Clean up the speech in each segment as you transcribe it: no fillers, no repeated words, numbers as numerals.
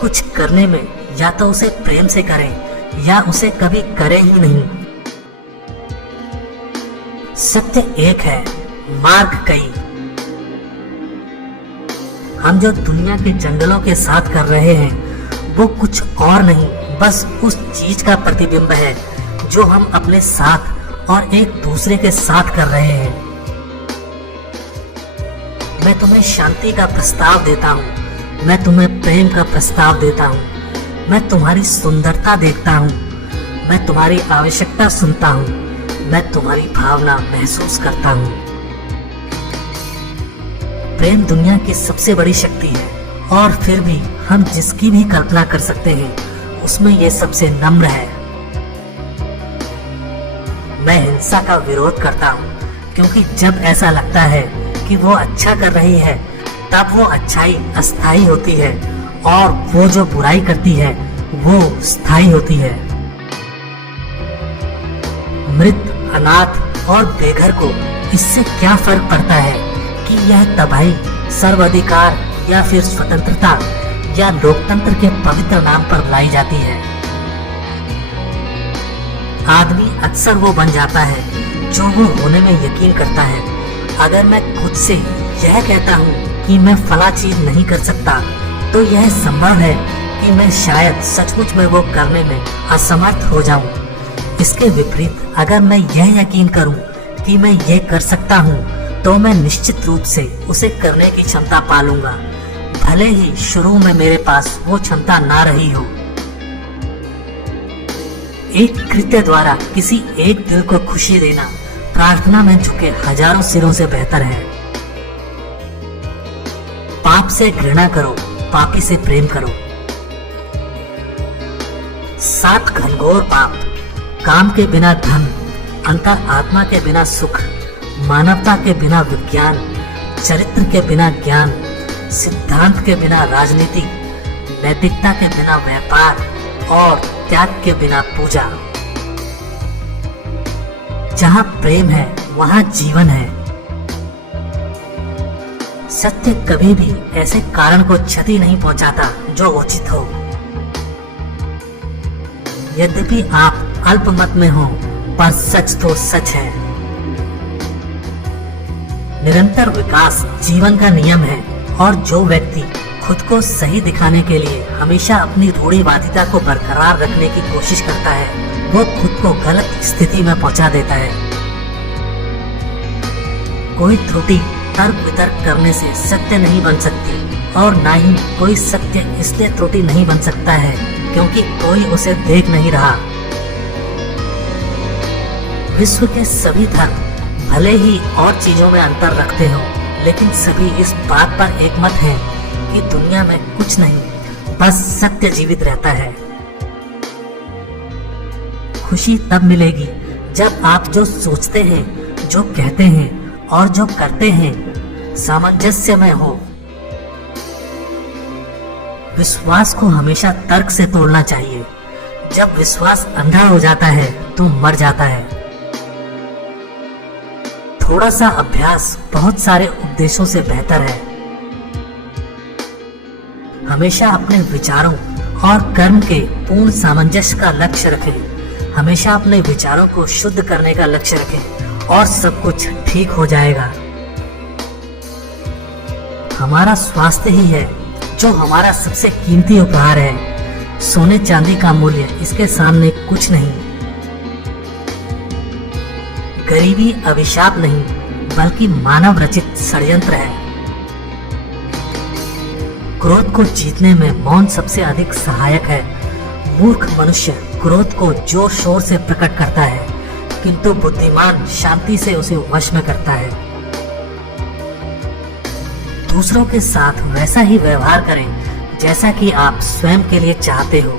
कुछ करने में या तो उसे प्रेम से करें या उसे कभी करें ही नहीं। सत्य एक है, मार्ग कई। हम जो दुनिया के जंगलों के साथ कर रहे हैं वो कुछ और नहीं, बस उस चीज का प्रतिबिंब है जो हम अपने साथ और एक दूसरे के साथ कर रहे हैं। मैं तुम्हें शांति का प्रस्ताव देता हूँ, मैं तुम्हें प्रेम का प्रस्ताव देता हूँ, मैं तुम्हारी सुंदरता देखता हूँ, मैं तुम्हारी आवश्यकता सुनता हूँ, मैं तुम्हारी भावना महसूस करता हूँ। प्रेम दुनिया की सबसे बड़ी शक्ति है और फिर भी हम जिसकी भी कल्पना कर सकते हैं उसमें ये सबसे नम्र है। मैं हिंसा का विरोध करता हूँ क्योंकि जब ऐसा लगता है कि वो अच्छा कर रही है तब वो अच्छाई अस्थायी होती है और वो जो बुराई करती है वो स्थायी होती है। मृत, अनाथ और बेघर को इससे क्या फर्क पड़ता है कि यह तबाही, सर्वाधिकार या फिर स्वतंत्रता या लोकतंत्र के पवित्र नाम पर लाई जाती है। आदमी अक्सर वो बन जाता है जो वो होने में यकीन करता है। अगर मैं खुद से यह कहता हूँ कि मैं फला चीज नहीं कर सकता तो यह संभव है कि मैं शायद सचमुच में वो करने में असमर्थ हो जाऊं। इसके विपरीत अगर मैं यह यकीन करूं कि मैं ये कर सकता हूं तो मैं निश्चित रूप से उसे करने की क्षमता पालूंगा, भले ही शुरू में मेरे पास वो क्षमता ना रही हो। एक कृत्य द्वारा किसी एक दिल को खुशी देना प्रार्थना में झुके हजारों सिरों से बेहतर है। पाप से घृणा करो, पापी से प्रेम करो। 7 घनघोर पाप, काम के बिना धन, अंतर आत्मा के बिना सुख, मानवता के बिना विज्ञान, चरित्र के बिना ज्ञान, सिद्धांत के बिना राजनीति, नैतिकता के बिना व्यापार और त्याग के बिना पूजा। जहाँ प्रेम है वहाँ जीवन है। सत्य कभी भी ऐसे कारण को क्षति नहीं पहुंचाता जो उचित हो। यद्यपि आप अल्पमत में हो पर सच तो सच है। निरंतर विकास जीवन का नियम है और जो व्यक्ति खुद को सही दिखाने के लिए हमेशा अपनी रूढ़िवादिता को बरकरार रखने की कोशिश करता है वो खुद को गलत स्थिति में पहुंचा देता है। कोई त्रुटि तर्क वितर्क करने से सत्य नहीं बन सकती और ना ही कोई सत्य इसलिए त्रुटि नहीं बन सकता है क्योंकि कोई उसे देख नहीं रहा। विश्व के सभी धर्म भले ही और चीजों में अंतर रखते हो लेकिन सभी इस बात पर एकमत हैं कि दुनिया में कुछ नहीं, बस सत्य जीवित रहता है। खुशी तब मिलेगी जब आप जो सोचते हैं, जो कहते हैं और जो करते हैं सामंजस्य में हो। विश्वास को हमेशा तर्क से तोड़ना चाहिए। जब विश्वास अंधा हो जाता है तो मर जाता है। थोड़ा सा अभ्यास बहुत सारे उपदेशों से बेहतर है। हमेशा अपने विचारों और कर्म के पूर्ण सामंजस्य का लक्ष्य रखें। हमेशा अपने विचारों को शुद्ध करने का लक्ष्य रखें और सब कुछ ठीक हो जाएगा। हमारा स्वास्थ्य ही है जो हमारा सबसे कीमती उपहार है। सोने चांदी का मूल्य इसके सामने कुछ नहीं। गरीबी अभिशाप नहीं बल्कि मानव रचित षड्यंत्र है। क्रोध को जीतने में मौन सबसे अधिक सहायक है। मूर्ख मनुष्य क्रोध को जोर शोर से प्रकट करता है किंतु बुद्धिमान शांति से उसे वश में करता है। दूसरों के साथ वैसा ही व्यवहार करें जैसा कि आप स्वयं के लिए चाहते हो।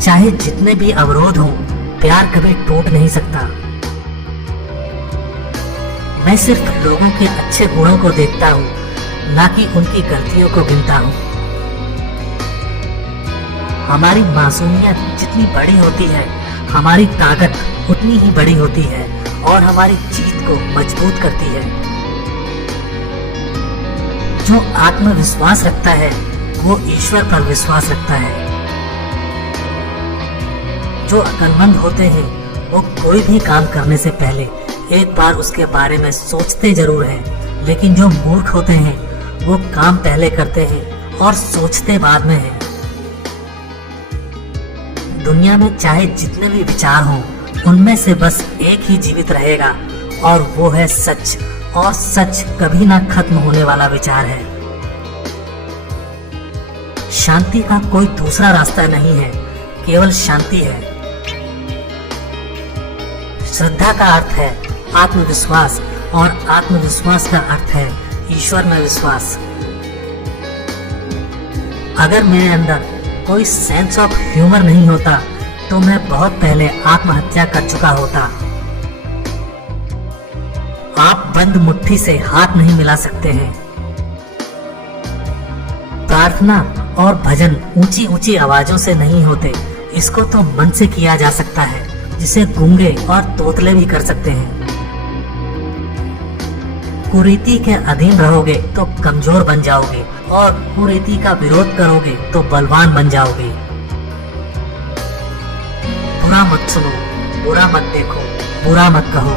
चाहे जितने भी अवरोध हों, प्यार कभी टूट नहीं सकता। मैं सिर्फ लोगों के अच्छे गुणों को देखता हूँ, ना कि उनकी गलतियों को गिनता हूँ। हमारी मासूमियत जितनी बड़ी होती है, हमारी ताकत उतनी ही बड़ी होती है और हमारी जीत को मजबूत करती है। जो आत्मविश्वास रखता है वो ईश्वर पर विश्वास रखता है। जो अक्लमंद होते हैं वो कोई भी काम करने से पहले एक बार उसके बारे में सोचते जरूर हैं, लेकिन जो मूर्ख होते हैं वो काम पहले करते हैं और सोचते बाद में हैं। दुनिया में चाहे जितने भी विचार हों, उनमें से बस एक ही जीवित रहेगा और वो है सच, और सच कभी ना खत्म होने वाला विचार है। शांति का कोई दूसरा रास्ता नहीं है, केवल शांति है। श्रद्धा का अर्थ है आत्मविश्वास और आत्मविश्वास का अर्थ है ईश्वर में विश्वास। अगर मेरे अंदर कोई सेंस ऑफ ह्यूमर नहीं होता तो मैं बहुत पहले आत्महत्या कर चुका होता। आप बंद मुट्ठी से हाथ नहीं मिला सकते हैं। प्रार्थना और भजन ऊंची ऊंची आवाजों से नहीं होते, इसको तो मन से किया जा सकता है, जिसे गूंगे और तोतले भी कर सकते हैं। कुरीति के अधीन रहोगे तो कमजोर बन जाओगे और कुरीति का विरोध करोगे तो बलवान बन जाओगे। बुरा मत सुनो, बुरा मत देखो, बुरा मत कहो।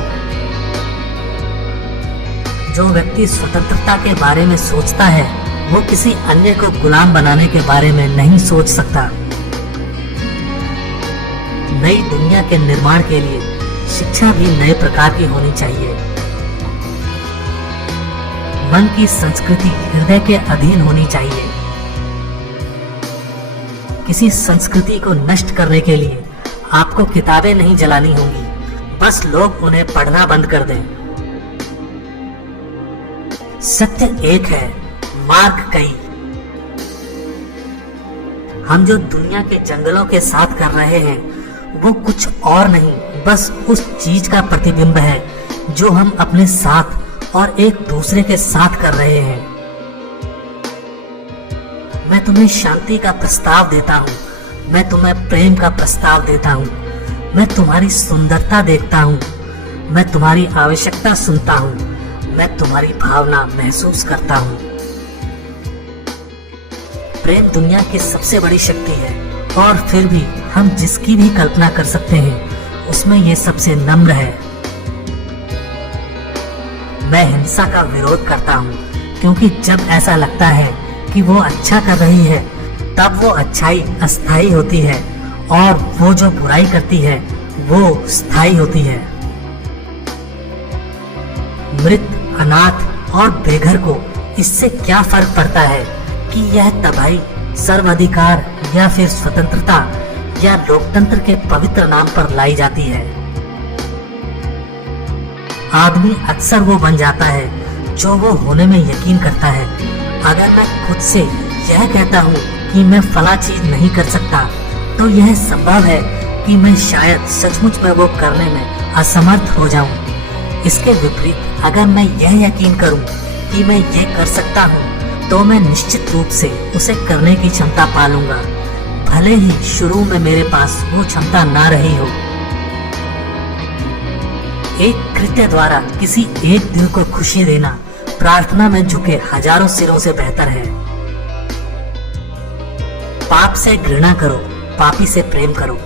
जो व्यक्ति स्वतंत्रता के बारे में सोचता है वो किसी अन्य को गुलाम बनाने के बारे में नहीं सोच सकता। नई दुनिया के निर्माण के लिए शिक्षा भी नए प्रकार की होनी चाहिए। मन की संस्कृति हृदय के अधीन होनी चाहिए। किसी संस्कृति को नष्ट करने के लिए आपको किताबें नहीं जलानी होंगी, बस लोग उन्हें पढ़ना बंद कर दें। सत्य एक है, मार्ग कई। हम जो दुनिया के जंगलों के साथ कर रहे हैं वो कुछ और नहीं, बस उस चीज का प्रतिबिंब है जो हम अपने साथ और एक दूसरे के साथ कर रहे हैं। मैं तुम्हें शांति का प्रस्ताव देता हूँ, मैं तुम्हें प्रेम का प्रस्ताव देता हूँ, मैं तुम्हारी सुंदरता देखता हूँ, मैं तुम्हारी आवश्यकता सुनता हूँ, मैं तुम्हारी भावना महसूस करता हूँ। प्रेम दुनिया की सबसे बड़ी शक्ति है और फिर भी हम जिसकी भी कल्पना कर सकते हैं उसमें ये सबसे नम्र है। मैं हिंसा का विरोध करता हूँ क्योंकि जब ऐसा लगता है कि वो अच्छा कर रही है तब वो अच्छाई अस्थायी होती है और वो जो बुराई करती है वो स्थायी होती है। मृत, अनाथ और बेघर को इससे क्या फर्क पड़ता है कि यह तबाही, सर्वाधिकार या फिर स्वतंत्रता या लोकतंत्र के पवित्र नाम पर लाई जाती है। आदमी अक्सर वो बन जाता है जो वो होने में यकीन करता है। अगर मैं खुद से यह कहता हूँ कि मैं फला चीज नहीं कर सकता तो यह संभव है कि मैं शायद सचमुच में वो करने में असमर्थ हो जाऊं। इसके विपरीत अगर मैं यह यकीन करूं कि मैं ये कर सकता हूं तो मैं निश्चित रूप से उसे करने की क्षमता पालूंगा, भले ही शुरू में मेरे पास वो क्षमता ना रही हो। एक कृत्य द्वारा किसी एक दिल को खुशी देना प्रार्थना में झुके हजारों सिरों से बेहतर है। पाप से घृणा करो, पापी से प्रेम करो।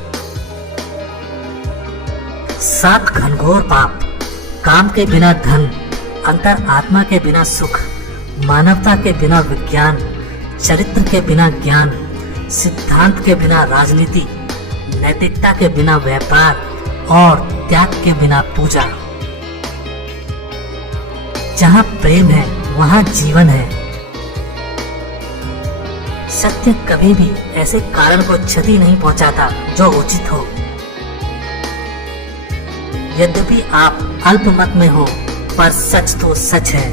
7 घनघोर पाप, काम के बिना धन, अंतर आत्मा के बिना सुख, मानवता के बिना विज्ञान, चरित्र के बिना ज्ञान, सिद्धांत के बिना राजनीति, नैतिकता के बिना व्यापार और त्याग के बिना पूजा। जहाँ प्रेम है वहाँ जीवन है। सत्य कभी भी ऐसे कारण को क्षति नहीं पहुंचाता जो उचित हो। यद्यपि आप अल्पमत में हो पर सच तो सच है।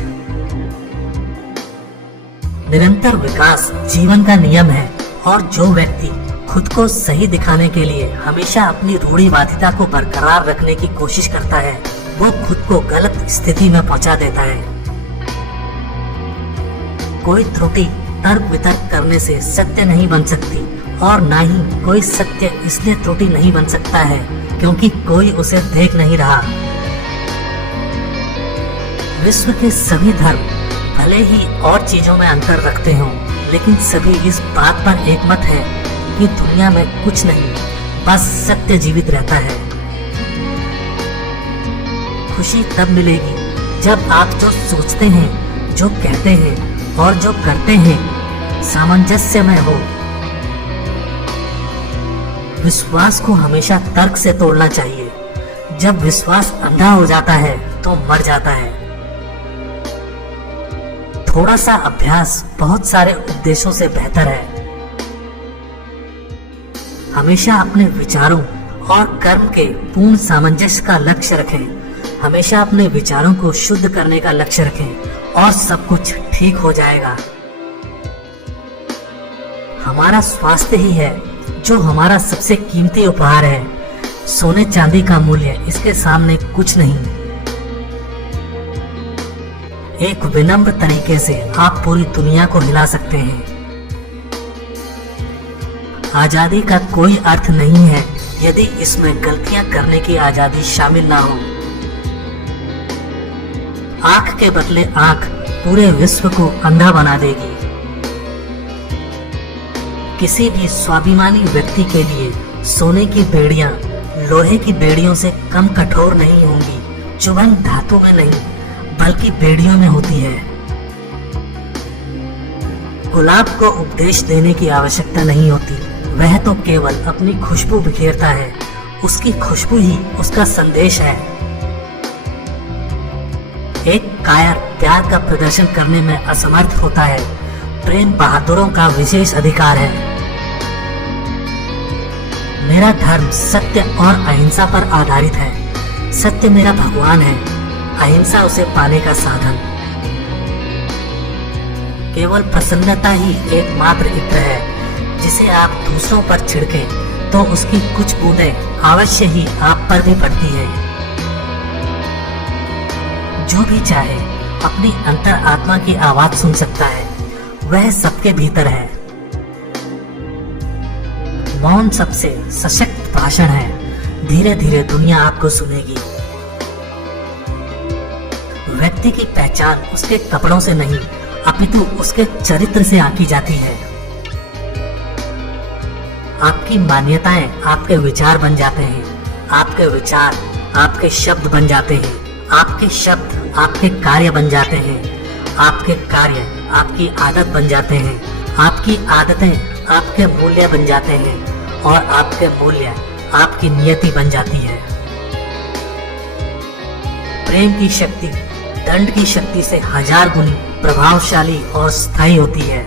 निरंतर विकास जीवन का नियम है और जो व्यक्ति खुद को सही दिखाने के लिए हमेशा अपनी रूढ़िवादिता को बरकरार रखने की कोशिश करता है वो खुद को गलत स्थिति में पहुंचा देता है। कोई त्रुटि तर्क वितर्क करने से सत्य नहीं बन सकती और ना ही कोई सत्य इसलिए त्रुटि नहीं बन सकता है क्योंकि कोई उसे देख नहीं रहा। विश्व के सभी धर्म भले ही और चीजों में अंतर रखते हों, लेकिन सभी इस बात पर एकमत है कि दुनिया में कुछ नहीं, बस सत्य जीवित रहता है। खुशी तब मिलेगी जब आप जो सोचते हैं, जो कहते हैं और जो करते हैं सामंजस्य में हो। विश्वास को हमेशा तर्क से तोड़ना चाहिए। जब विश्वास अंधा हो जाता है तो मर जाता है। थोड़ा सा अभ्यास बहुत सारे उपदेशों से बेहतर है। हमेशा अपने विचारों और कर्म के पूर्ण सामंजस्य का लक्ष्य रखें। हमेशा अपने विचारों को शुद्ध करने का लक्ष्य रखें और सब कुछ ठीक हो जाएगा। हमारा स्वास्थ्य ही है जो हमारा सबसे कीमती उपहार है। सोने चांदी का मूल्य इसके सामने कुछ नहीं। एक विनम्र तरीके से आप पूरी दुनिया को हिला सकते हैं। आजादी का कोई अर्थ नहीं है यदि इसमें गलतियां करने की आजादी शामिल ना हो। आंख के बदले आंख पूरे विश्व को अंधा बना देगी। किसी भी स्वाभिमानी व्यक्ति के लिए सोने की बेड़ियां लोहे की बेड़ियों से कम कठोर नहीं होंगी। चुभन धातु में नहीं बल्कि बेड़ियों में होती है। गुलाब को उपदेश देने की आवश्यकता नहीं होती, वह तो केवल अपनी खुशबू बिखेरता है। उसकी खुशबू ही उसका संदेश है। एक कायर प्यार का प्रदर्शन करने में असमर्थ होता है। प्रेम बहादुरों का विशेष अधिकार है। मेरा धर्म सत्य और अहिंसा पर आधारित है। सत्य मेरा भगवान है, अहिंसा उसे पाने का साधन। केवल प्रसन्नता ही एकमात्र इत्र है जिसे आप दूसरों पर छिड़कें तो उसकी कुछ बूंदें अवश्य ही आप पर भी पड़ती है। जो भी चाहे अपनी अंतर आत्मा की आवाज सुन सकता है, वह सबके भीतर है। मौन सबसे सशक्त भाषण है। धीरे धीरे दुनिया आपको सुनेगी। व्यक्ति की पहचान उसके कपड़ों से नहीं अपितु उसके चरित्र से आंकी जाती है। आपकी मान्यताएं आपके विचार बन जाते हैं। आपके विचार आपके शब्द बन जाते हैं। आपके शब्द आपके कार्य बन जाते हैं। आपके कार्य आपकी आदत बन जाते हैं। आपकी आदतें आपके मूल्य बन जाते हैं और आपके मूल्य आपकी नियति बन जाती है। प्रेम की शक्ति दंड की शक्ति से 1000 गुनी प्रभावशाली और स्थायी होती है।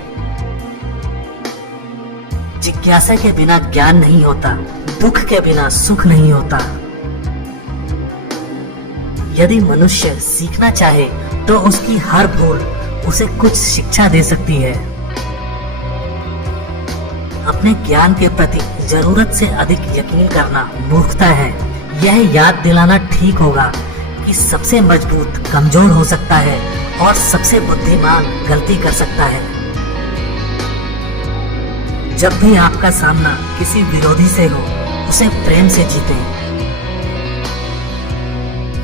जिज्ञासा के बिना ज्ञान नहीं होता, दुख के बिना सुख नहीं होता। यदि मनुष्य सीखना चाहे तो उसकी हर भूल उसे कुछ शिक्षा दे सकती है। अपने ज्ञान के प्रति जरूरत से अधिक यकीन करना मूर्खता है। यह याद दिलाना ठीक होगा कि सबसे मजबूत कमजोर हो सकता है और सबसे बुद्धिमान गलती कर सकता है। जब भी आपका सामना किसी विरोधी से हो, उसे प्रेम से जीतें।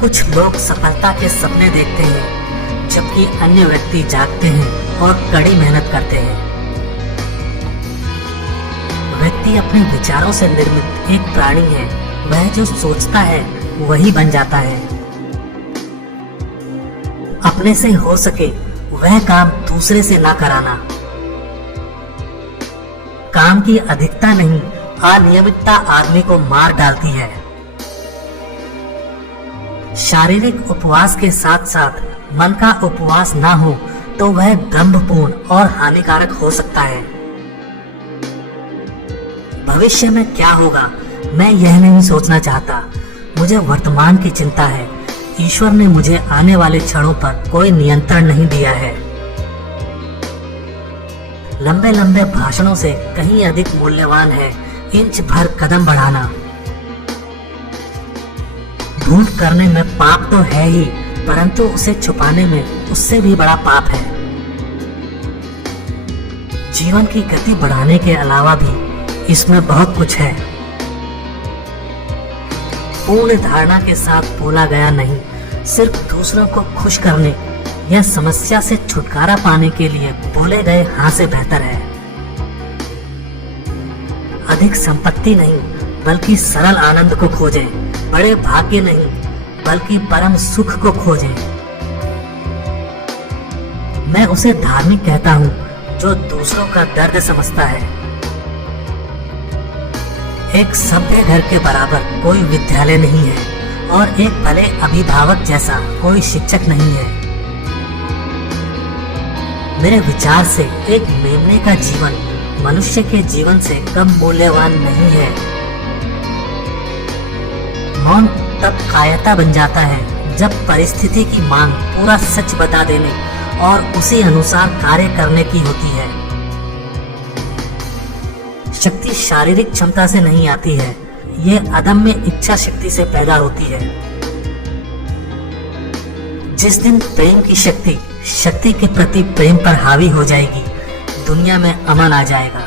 कुछ लोग सफलता के सपने देखते हैं जबकि अन्य व्यक्ति जागते हैं और कड़ी मेहनत करते हैं। व्यक्ति अपने विचारों से निर्मित एक प्राणी है। वह जो सोचता है वही बन जाता है। अपने से हो सके वह काम दूसरे से ना कराना। काम की अधिकता नहीं, अनियमितता आदमी को मार डालती है। शारीरिक उपवास के साथ साथ मन का उपवास ना हो तो वह दंभपूर्ण और हानिकारक हो सकता है। भविष्य में क्या होगा मैं यह नहीं सोचना चाहता। मुझे वर्तमान की चिंता है। ईश्वर ने मुझे आने वाले क्षणों पर कोई नियंत्रण नहीं दिया है। लंबे लंबे भाषणों से कहीं अधिक मूल्यवान है इंच भर कदम बढ़ाना। झूठ करने में पाप तो है ही, परंतु उसे छुपाने में उससे भी बड़ा पाप है। जीवन की गति बढ़ाने के अलावा भी इसमें बहुत कुछ है। पूर्ण धारणा के साथ बोला गया नहीं, सिर्फ दूसरों को खुश करने यह समस्या से छुटकारा पाने के लिए बोले गए हाँ से बेहतर है। अधिक संपत्ति नहीं बल्कि सरल आनंद को खोजें, बड़े भाग्य नहीं बल्कि परम सुख को खोजें। मैं उसे धार्मिक कहता हूँ जो दूसरों का दर्द समझता है। एक सभ्य घर के बराबर कोई विद्यालय नहीं है और एक भले अभिभावक जैसा कोई शिक्षक नहीं है। मेरे विचार से एक मेमने का जीवन मनुष्य के जीवन से कम मूल्यवान नहीं है। मौन तब कायरता बन जाता है जब परिस्थिति की मांग पूरा सच बता देने और उसी अनुसार कार्य करने की होती है। शक्ति शारीरिक क्षमता से नहीं आती है, ये अदम्य इच्छा शक्ति से पैदा होती है। जिस दिन प्रेम की शक्ति शक्ति के प्रति प्रेम पर हावी हो जाएगी, दुनिया में अमन आ जाएगा।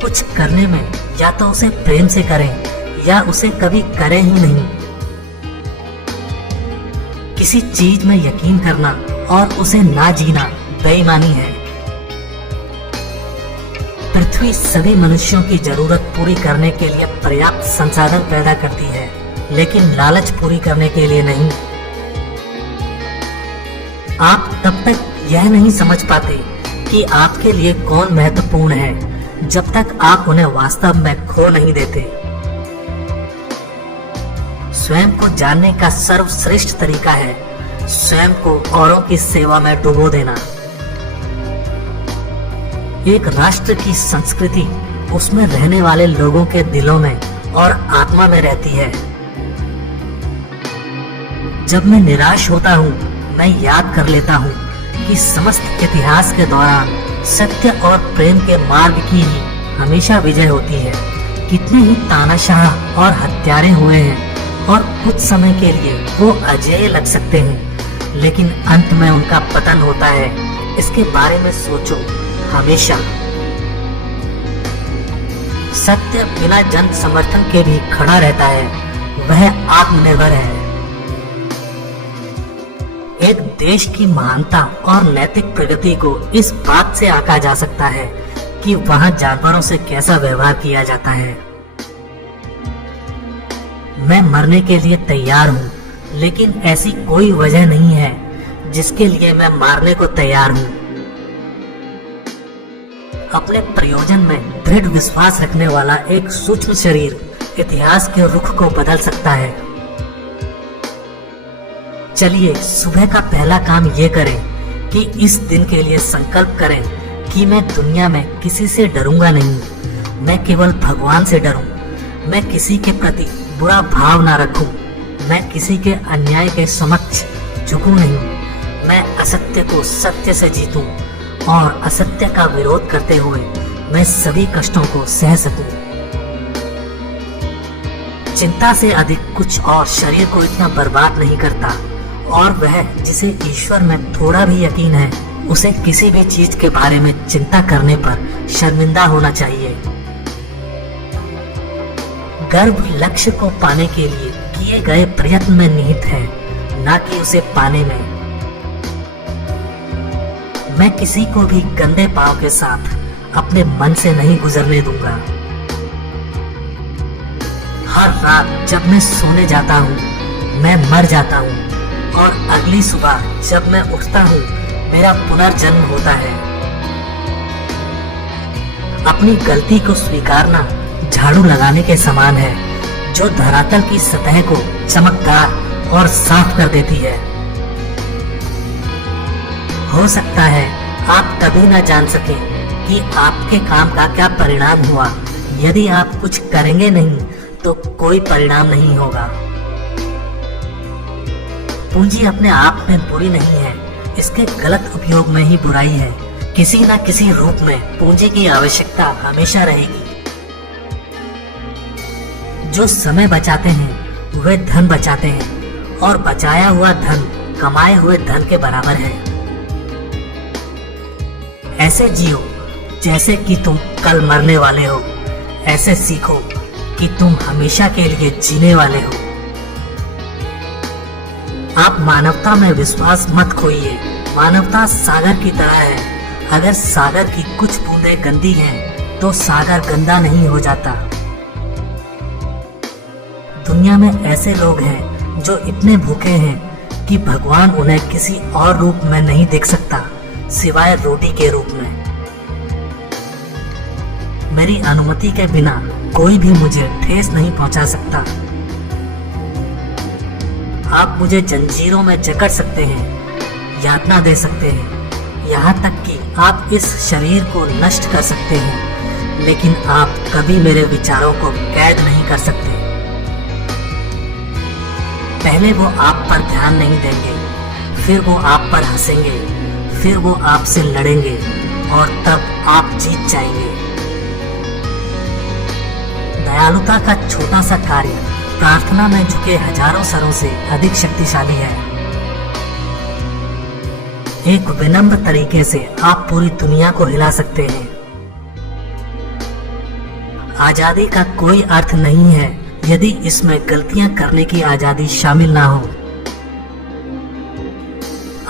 कुछ करने में या तो उसे प्रेम से करें या उसे कभी करें ही नहीं। किसी चीज में यकीन करना और उसे ना जीना बेईमानी है। पृथ्वी सभी मनुष्यों की जरूरत पूरी करने के लिए पर्याप्त संसाधन पैदा करती है, लेकिन लालच पूरी करने के लिए नहीं। आप तब तक यह नहीं समझ पाते कि आपके लिए कौन महत्वपूर्ण है जब तक आप उन्हें वास्तव में खो नहीं देते। स्वयं को जानने का सर्वश्रेष्ठ तरीका है स्वयं को औरों की सेवा में डुबो देना। एक राष्ट्र की संस्कृति उसमें रहने वाले लोगों के दिलों में और आत्मा में रहती है। जब मैं निराश होता हूँ, मैं याद कर लेता हूँ कि समस्त इतिहास के दौरान सत्य और प्रेम के मार्ग की ही हमेशा विजय होती है। कितने ही तानाशाह और हत्यारे हुए हैं और कुछ समय के लिए वो अजेय लग सकते हैं, लेकिन अंत में उनका पतन होता है। इसके बारे में सोचो हमेशा। सत्य बिना जन समर्थन के भी खड़ा रहता है, वह आत्मनिर्भर है। एक देश की महानता और नैतिक प्रगति को इस बात से आंका जा सकता है कि वहां जानवरों से कैसा व्यवहार किया जाता है। मैं मरने के लिए तैयार हूँ, लेकिन ऐसी कोई वजह नहीं है जिसके लिए मैं मारने को तैयार हूँ। अपने प्रयोजन में दृढ़ विश्वास रखने वाला एक सूक्ष्म शरीर इतिहास के रुख को बदल सकता है। चलिए सुबह का पहला काम ये करें कि इस दिन के लिए संकल्प करें कि मैं दुनिया में किसी से डरूंगा नहीं, मैं केवल भगवान से डरूं। मैं किसी के प्रति बुरा भाव ना रखूं, मैं किसी के अन्याय के समक्ष झुकूं नहीं, मैं असत्य को सत्य से जीतूं और असत्य का विरोध करते हुए मैं सभी कष्टों को सह सकूं। चिंता से अधिक कुछ और शरीर को इतना बर्बाद नहीं करता, और वह जिसे ईश्वर में थोड़ा भी यकीन है, उसे किसी भी चीज के बारे में चिंता करने पर शर्मिंदा होना चाहिए। गर्व लक्ष्य को पाने के लिए किए गए प्रयत्न में निहित है, न कि उसे पाने में। मैं किसी को भी गंदे पांव के साथ अपने मन से नहीं गुजरने दूंगा। हर रात जब मैं सोने जाता हूँ, मैं मर जाता हूँ, और अगली सुबह जब मैं उठता हूँ, मेरा पुनर्जन्म होता है। अपनी गलती को स्वीकारना झाड़ू लगाने के समान है, जो धरातल की सतह को चमकदार और साफ कर देती है। हो सकता है आप कभी ना जान सके कि आपके काम का क्या परिणाम हुआ। यदि आप कुछ करेंगे नहीं तो कोई परिणाम नहीं होगा। पूंजी अपने आप में बुरी नहीं है, इसके गलत उपयोग में ही बुराई है। किसी न किसी रूप में पूंजी की आवश्यकता हमेशा रहेगी। जो समय बचाते हैं वे धन बचाते हैं, और बचाया हुआ धन कमाए हुए धन के बराबर है। ऐसे जियो जैसे कि तुम कल मरने वाले हो, ऐसे सीखो कि तुम हमेशा के लिए जीने वाले हो। आप मानवता में विश्वास मत खोइए। मानवता सागर की तरह है। अगर सागर की कुछ बूंदें गंदी हैं, तो सागर गंदा नहीं हो जाता। दुनिया में ऐसे लोग हैं जो इतने भूखे हैं कि भगवान उन्हें किसी और रूप में नहीं देख सकता सिवाय रोटी के रूप में। मेरी अनुमति के बिना कोई भी मुझे ठेस नहीं पहुंचा सकता। आप मुझे जंजीरों में जकड़ सकते हैं, यातना दे सकते हैं, यहाँ तक कि आप इस शरीर को नष्ट कर सकते हैं, लेकिन आप कभी मेरे विचारों को कैद नहीं कर सकते। पहले वो आप पर ध्यान नहीं देंगे, फिर वो आप पर हंसेंगे, फिर वो आपसे लड़ेंगे और तब आप जीत जाएंगे। दयालुता का छोटा सा कार्य प्रार्थना में झुके हजारों सरों से अधिक शक्तिशाली है। एक विनम्र तरीके से आप पूरी दुनिया को हिला सकते हैं। आजादी का कोई अर्थ नहीं है यदि इसमें गलतियां करने की आजादी शामिल ना हो।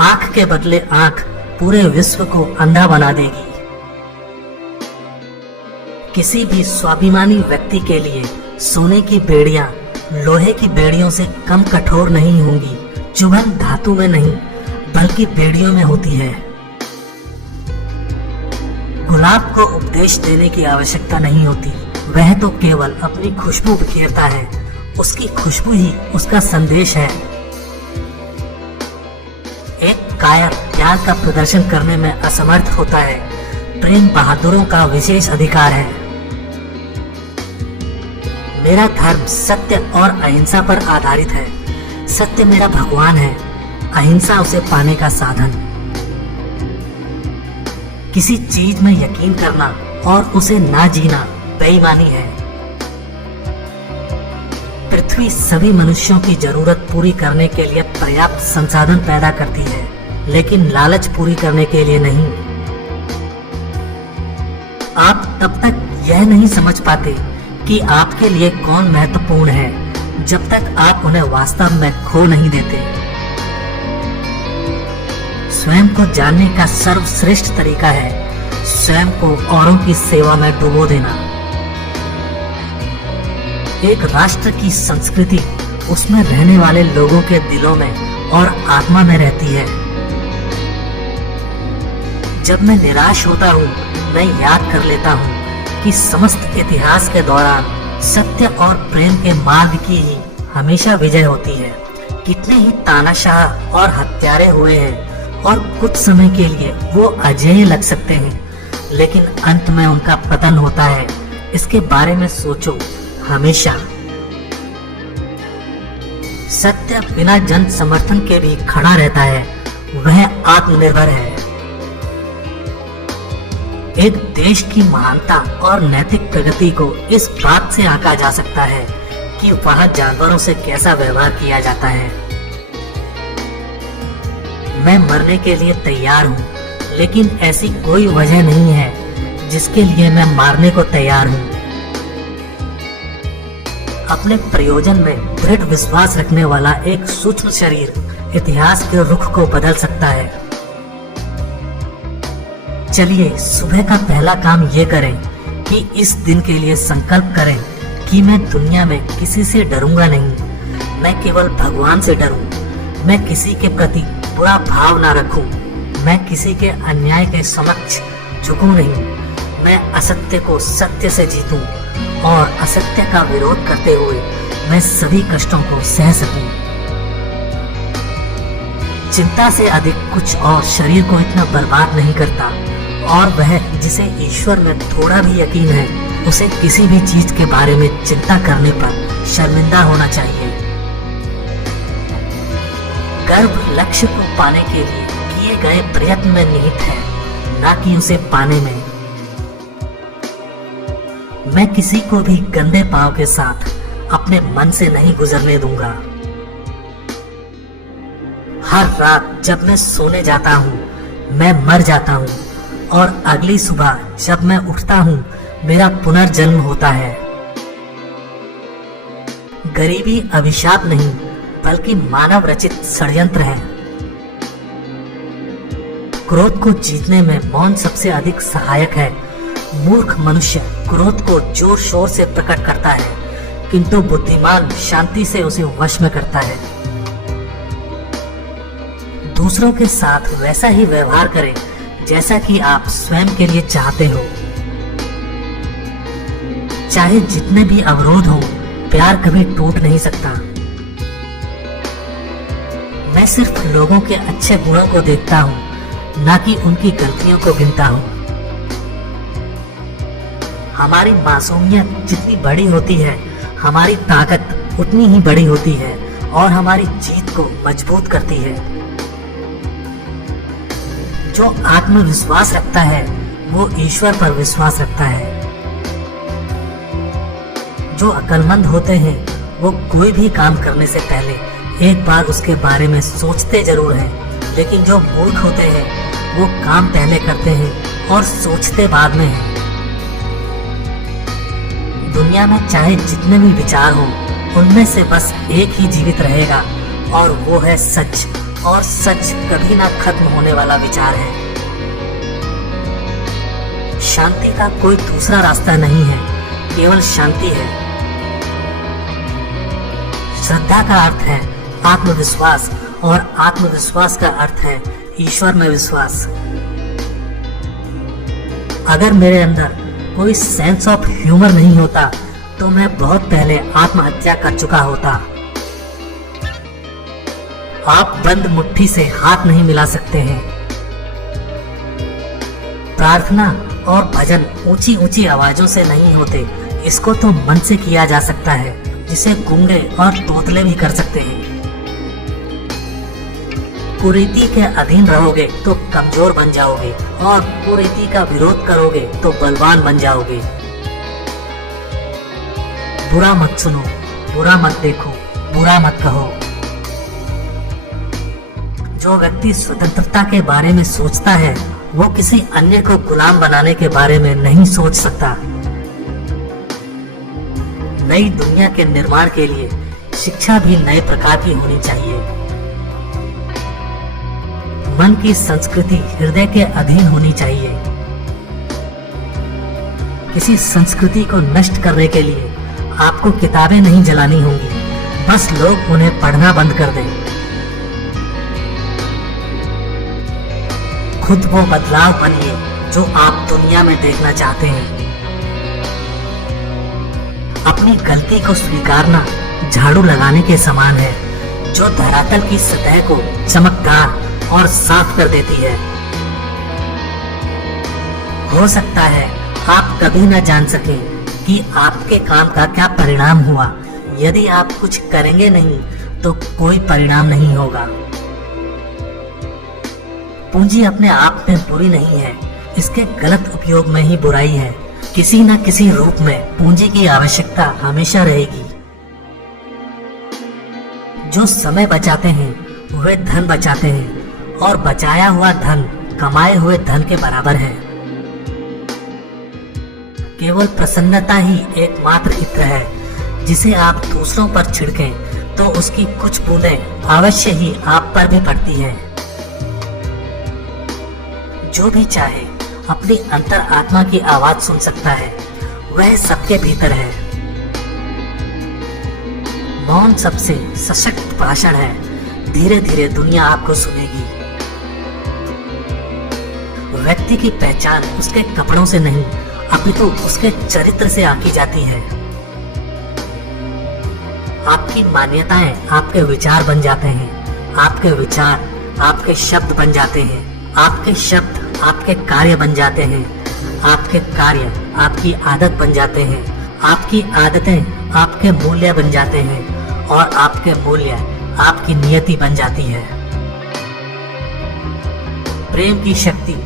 आंख के बदले आंख पूरे विश्व को अंधा बना देगी। किसी भी स्वाभिमानी व्यक्ति के लिए सोने की बेड़ियां लोहे की बेड़ियों से कम कठोर नहीं होंगी। चुभन धातु में नहीं बल्कि बेड़ियों में होती है। गुलाब को उपदेश देने की आवश्यकता नहीं होती, वह तो केवल अपनी खुशबू बिखेरता है। उसकी खुशबू ही उसका संदेश है। एक कायर प्यार का प्रदर्शन करने में असमर्थ होता है। प्रेम बहादुरों का विशेष अधिकार है। मेरा धर्म सत्य और अहिंसा पर आधारित है। सत्य मेरा भगवान है, अहिंसा उसे पाने का साधन। किसी चीज में यकीन करना और उसे ना जीना बेईमानी है। पृथ्वी सभी मनुष्यों की जरूरत पूरी करने के लिए पर्याप्त संसाधन पैदा करती है, लेकिन लालच पूरी करने के लिए नहीं। आप तब तक यह नहीं समझ पाते कि आपके लिए कौन महत्वपूर्ण है जब तक आप उन्हें वास्तव में खो नहीं देते। स्वयं को जानने का सर्वश्रेष्ठ तरीका है स्वयं को औरों की सेवा में डुबो देना। एक राष्ट्र की संस्कृति उसमें रहने वाले लोगों के दिलों में और आत्मा में रहती है। जब मैं निराश होता हूँ, मैं याद कर लेता हूँ कि समस्त इतिहास के दौरान सत्य और प्रेम के मार्ग की ही हमेशा विजय होती है। कितने ही तानाशाह और हत्यारे हुए हैं और कुछ समय के लिए वो अजेय लग सकते हैं, लेकिन अंत में उनका पतन होता है। इसके बारे में सोचो हमेशा। सत्य बिना जन समर्थन के भी खड़ा रहता है, वह आत्मनिर्भर है। एक देश की महानता और नैतिक प्रगति को इस बात से आंका जा सकता है कि वहां जानवरों से कैसा व्यवहार किया जाता है। मैं मरने के लिए तैयार हूँ, लेकिन ऐसी कोई वजह नहीं है जिसके लिए मैं मारने को तैयार हूँ। अपने प्रयोजन में दृढ़ विश्वास रखने वाला एक सूक्ष्म शरीर इतिहास के रुख को बदल सकता है। चलिए सुबह का पहला काम ये करें कि इस दिन के लिए संकल्प करें कि मैं दुनिया में किसी से डरूंगा नहीं। मैं केवल भगवान से डरूं। मैं किसी के प्रति बुरा भाव ना रखूं। मैं किसी के अन्याय के समक्ष झुकूं नहीं। मैं असत्य को सत्य से जीतूं और असत्य का विरोध करते हुए मैं सभी कष्टों को सह सकूं। चिंता से अधिक कुछ और शरीर को इतना बर्बाद नहीं करता, और वह जिसे ईश्वर में थोड़ा भी यकीन है, उसे किसी भी चीज के बारे में चिंता करने पर शर्मिंदा होना चाहिए। गर्व लक्ष्य को पाने के लिए किए गए प्रयत्न में निहित है, ना कि उसे पाने में। मैं किसी को भी गंदे पांव के साथ अपने मन से नहीं गुजरने दूंगा। हर रात जब मैं सोने जाता हूँ, मैं मर जाता हूँ, और अगली सुबह जब मैं उठता हूँ, मेरा पुनर्जन्म होता है। गरीबी अभिशाप नहीं, बल्कि मानव रचित षड्यंत्र है। क्रोध को जीतने में मौन सबसे अधिक सहायक है। मूर्ख मनुष्य क्रोध को जोर शोर से प्रकट करता है, किंतु बुद्धिमान शांति से उसे वश में करता है। दूसरों के साथ वैसा ही व्यवहार करें जैसा कि आप स्वयं के लिए चाहते हो। चाहे जितने भी अवरोध हो, प्यार कभी टूट नहीं सकता। मैं सिर्फ लोगों के अच्छे गुणों को देखता हूँ, ना कि उनकी गलतियों को गिनता हूँ। हमारी मासूमियत जितनी बड़ी होती है, हमारी ताकत उतनी ही बड़ी होती है और हमारी जीत को मजबूत करती है। जो आत्मविश्वास रखता है वो ईश्वर पर विश्वास रखता है। जो अक्लमंद होते हैं वो कोई भी काम करने से पहले एक बार उसके बारे में सोचते जरूर हैं, लेकिन जो मूर्ख होते हैं वो काम पहले करते हैं और सोचते बाद में हैं। दुनिया में चाहे जितने भी विचार हो, उनमें से बस एक ही जीवित रहेगा और वो है सच, और सच कभी ना खत्म होने वाला विचार है। शांति का कोई दूसरा रास्ता नहीं है, केवल शांति है। श्रद्धा का अर्थ है आत्मविश्वास और आत्मविश्वास का अर्थ है ईश्वर में विश्वास। अगर मेरे अंदर कोई सेंस ऑफ ह्यूमर नहीं होता तो मैं बहुत पहले आत्महत्या कर चुका होता। आप बंद मुट्ठी से हाथ नहीं मिला सकते हैं। प्रार्थना और भजन ऊंची ऊंची आवाजों से नहीं होते, इसको तो मन से किया जा सकता है, जिसे गूंगे और तोतले भी कर सकते हैं। कुरीति के अधीन रहोगे तो कमजोर बन जाओगे और कुरीति का विरोध करोगे तो बलवान बन जाओगे। बुरा मत सुनो, बुरा मत देखो, बुरा मत कहो। जो व्यक्ति स्वतंत्रता के बारे में सोचता है वो किसी अन्य को गुलाम बनाने के बारे में नहीं सोच सकता। नई दुनिया के निर्माण के लिए शिक्षा भी नए प्रकार की होनी चाहिए। मन की संस्कृति हृदय के अधीन होनी चाहिए। किसी संस्कृति को नष्ट करने के लिए आपको किताबें नहीं जलानी होंगी, बस लोग उन्हें पढ़ना बंद कर दें। खुद वो बदलाव बनिए जो आप दुनिया में देखना चाहते हैं। अपनी गलती को स्वीकारना झाड़ू लगाने के समान है, जो धरातल की सतह को चमकदार और साफ कर देती है। हो सकता है आप कभी न जान सके कि आपके काम का क्या परिणाम हुआ। यदि आप कुछ करेंगे नहीं तो कोई परिणाम नहीं होगा। पूंजी अपने आप में बुरी नहीं है, इसके गलत उपयोग में ही बुराई है। किसी न किसी रूप में पूंजी की आवश्यकता हमेशा रहेगी। जो समय बचाते हैं वे धन बचाते हैं, और बचाया हुआ धन कमाए हुए धन के बराबर है। केवल प्रसन्नता ही एकमात्र इत्र है जिसे आप दूसरों पर छिड़कें तो उसकी कुछ बूंदें अवश्य ही आप पर भी पड़ती हैं। जो भी चाहे अपनी अंतर आत्मा की आवाज सुन सकता है, वह सबके भीतर है। मौन सबसे सशक्त भाषण है। धीरे धीरे दुनिया आपको सुनेगी। व्यक्ति की पहचान उसके कपड़ों से नहीं, अपितु उसके चरित्र से आंकी जाती है। आपकी मान्यताएं आपके विचार बन जाते हैं, आपके विचार आपके शब्द बन जाते हैं, आपके शब्द आपके कार्य बन जाते हैं, आपके कार्य आपकी आदत बन जाते हैं, आपकी आदतें आपके मूल्य बन जाते हैं और आपके मूल्य आपकी नियति बन जाती है। प्रेम की शक्ति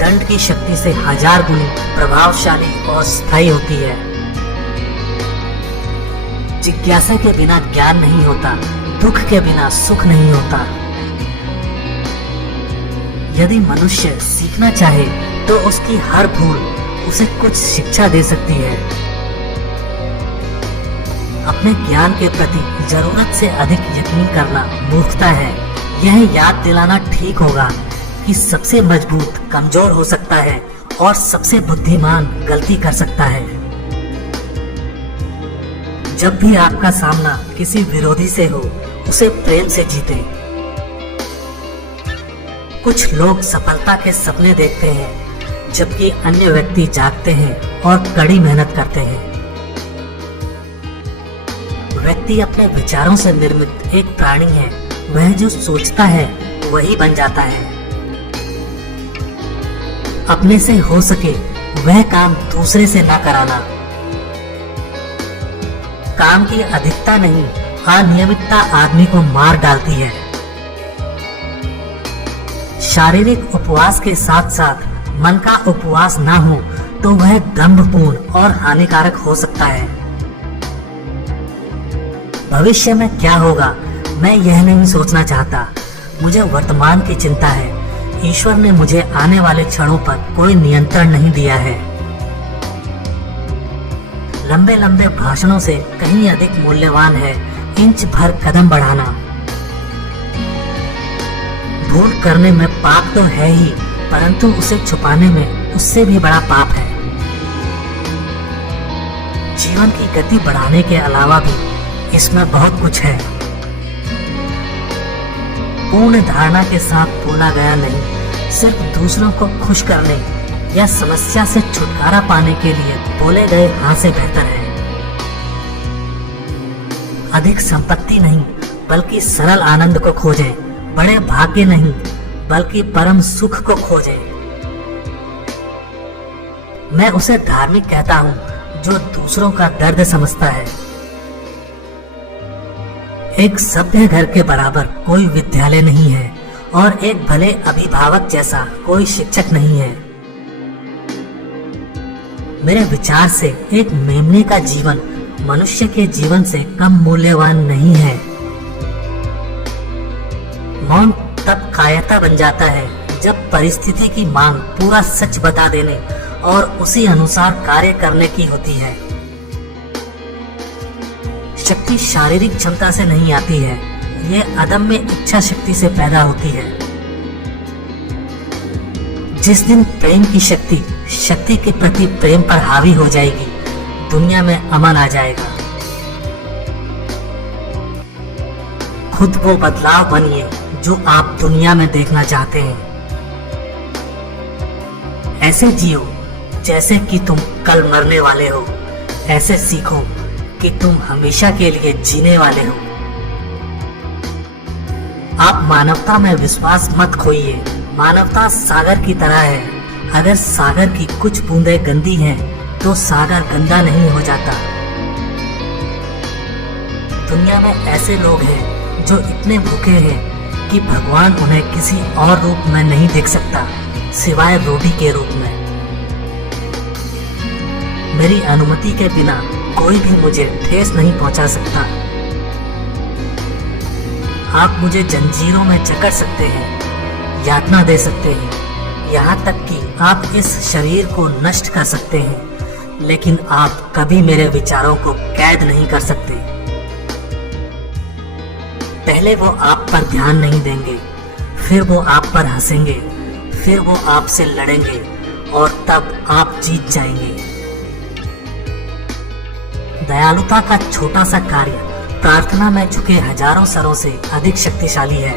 दंड की शक्ति से 1000 गुनी प्रभावशाली और स्थायी होती है। जिज्ञासा के बिना ज्ञान नहीं होता, दुख के बिना सुख नहीं होता। यदि मनुष्य सीखना चाहे तो उसकी हर भूल उसे कुछ शिक्षा दे सकती है। अपने ज्ञान के प्रति जरूरत से अधिक यकीन करना मूर्खता है। यह याद दिलाना ठीक होगा कि सबसे मजबूत कमजोर हो सकता है और सबसे बुद्धिमान गलती कर सकता है। जब भी आपका सामना किसी विरोधी से हो, उसे प्रेम से जीतें। कुछ लोग सफलता के सपने देखते हैं, जबकि अन्य व्यक्ति जागते हैं और कड़ी मेहनत करते हैं। व्यक्ति अपने विचारों से निर्मित एक प्राणी है। वह जो सोचता है वही बन जाता है। अपने से हो सके वह काम दूसरे से ना कराना। काम की अधिकता नहीं, अनियमितता आदमी को मार डालती है। शारीरिक उपवास के साथ साथ मन का उपवास ना हो तो वह दंभपूर्ण और हानिकारक हो सकता है। भविष्य में क्या होगा मैं यह नहीं सोचना चाहता। मुझे वर्तमान की चिंता है। ईश्वर ने मुझे आने वाले क्षणों पर कोई नियंत्रण नहीं दिया है। लंबे लंबे भाषणों से कहीं अधिक मूल्यवान है इंच भर कदम बढ़ाना। भूल करने में पाप तो है ही, परंतु उसे छुपाने में उससे भी बड़ा पाप है। जीवन की गति बढ़ाने के अलावा भी इसमें बहुत कुछ है। पूर्ण धारणा के साथ बोला गया नहीं, सिर्फ दूसरों को खुश करने या समस्या से छुटकारा पाने के लिए बोले गए हाँ से बेहतर है। अधिक संपत्ति नहीं, बल्कि सरल आनंद को खोजें। बड़े भाग्य नहीं, बल्कि परम सुख को खोजें। मैं उसे धार्मिक कहता हूँ जो दूसरों का दर्द समझता है। एक सभ्य घर के बराबर कोई विद्यालय नहीं है और एक भले अभिभावक जैसा कोई शिक्षक नहीं है। मेरे विचार से एक मेमने का जीवन मनुष्य के जीवन से कम मूल्यवान नहीं है। मौन तब कायरता बन जाता है जब परिस्थिति की मांग पूरा सच बता देने और उसी अनुसार कार्य करने की होती है। शक्ति शारीरिक क्षमता से नहीं आती है, यह अदम्य इच्छा शक्ति से पैदा होती है। जिस दिन प्रेम की शक्ति के प्रति प्रेम पर हावी हो जाएगी, दुनिया में अमन आ जाएगा। खुद वो बदलाव बनिए जो आप दुनिया में देखना चाहते हैं। ऐसे जियो जैसे कि तुम कल मरने वाले हो। ऐसे सीखो कि तुम हमेशा के लिए जीने वाले हो। आप मानवता में विश्वास मत खोइए। मानवता सागर की तरह है। अगर सागर की कुछ बूंदें गंदी हैं, तो सागर गंदा नहीं हो जाता। दुनिया में ऐसे लोग हैं जो इतने भूखे हैं कि भगवान उन्हें किसी और रूप में नहीं देख सकता सिवाय रोटी के रूप में। मेरी अनुमति के बिना कोई भी मुझे ठेस नहीं पहुंचा सकता। आप मुझे जंजीरों में जकड़ सकते हैं, यातना दे सकते हैं, यहाँ तक कि आप इस शरीर को नष्ट कर सकते हैं, लेकिन आप कभी मेरे विचारों को कैद नहीं कर सकते। पहले वो आप पर ध्यान नहीं देंगे, फिर वो आप पर हंसेंगे, फिर वो आपसे लड़ेंगे और तब आप जीत जाएंगे। दयालुता का छोटा सा कार्य प्रार्थना में झुके हजारों सरों से अधिक शक्तिशाली है।